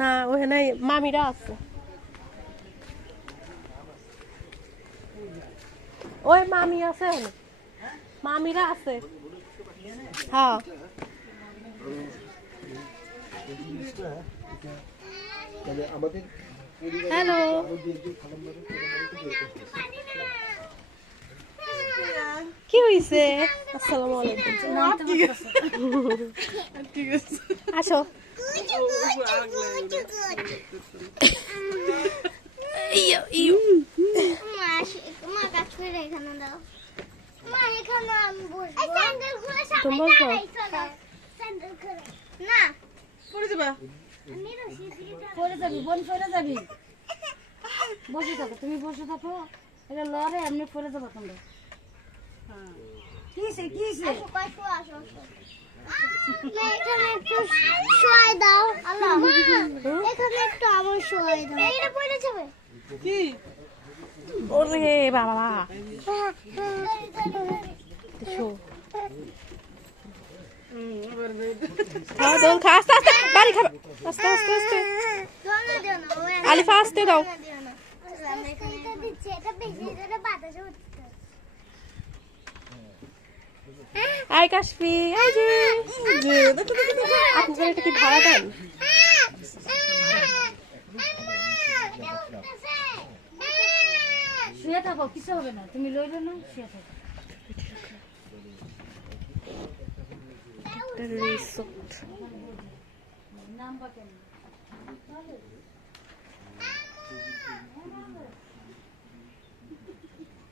না ওখানে মামিরা আছে, ওই মামি আছে, মামিরা আছে। হ্যাঁ হ্যালো, কি হয়েছে? আসসালামু আলাইকুম। আসো। বসে থাকো, তুমি বসে থাকো, এটা লড়ে এমনি পড়ে যাবো তোমরা। কিসে কিসে এখানে একটু শোয়াই দাও, আল্লাহ এখানে একটু আমার শোয়াই দাও, এটা পড়ে যাবে কি ওরে বাবা, শো খাওয়া দাও, খা আস্তে আস্তে, বাড়ি খাবে, আস্তে আস্তে আস্তে, আলিফা আস্তে দাও। আই কাশফি, এই যে আপনাদের এটা কি ভাড়া দেন? শুয়ে থাকো, কিছু হবে না, তুমি লইলো না, শুয়ে থাকো। রিসোর্ট নাম্বার কেন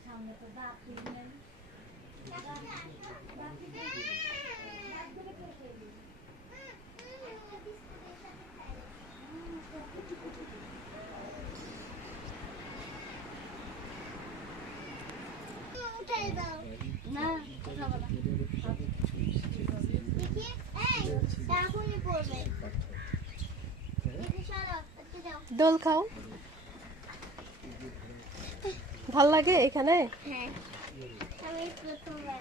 সামনে তো দাঁত নেই। না উঠাবো না, দোল খাও, ভাল লাগে এখানে। হ্যাঁ আমি প্রথমবার